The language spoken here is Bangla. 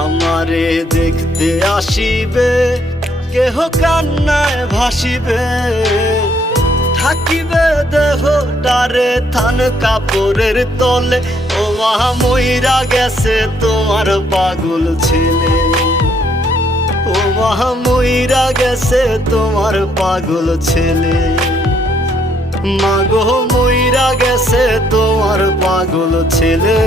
আমারে দেখতে আসিবে, কেহ কান্নায় ভাসিবে, থাকিবে দেহটারে থান কাপড়ের তলে। ও মা মইরা গেছে তোমার পাগল ছেলে, ও মা মইরা গেছে তোমার পাগল ছেলে, মাগো মইরা গেছে তোমার পাগল ছেলে।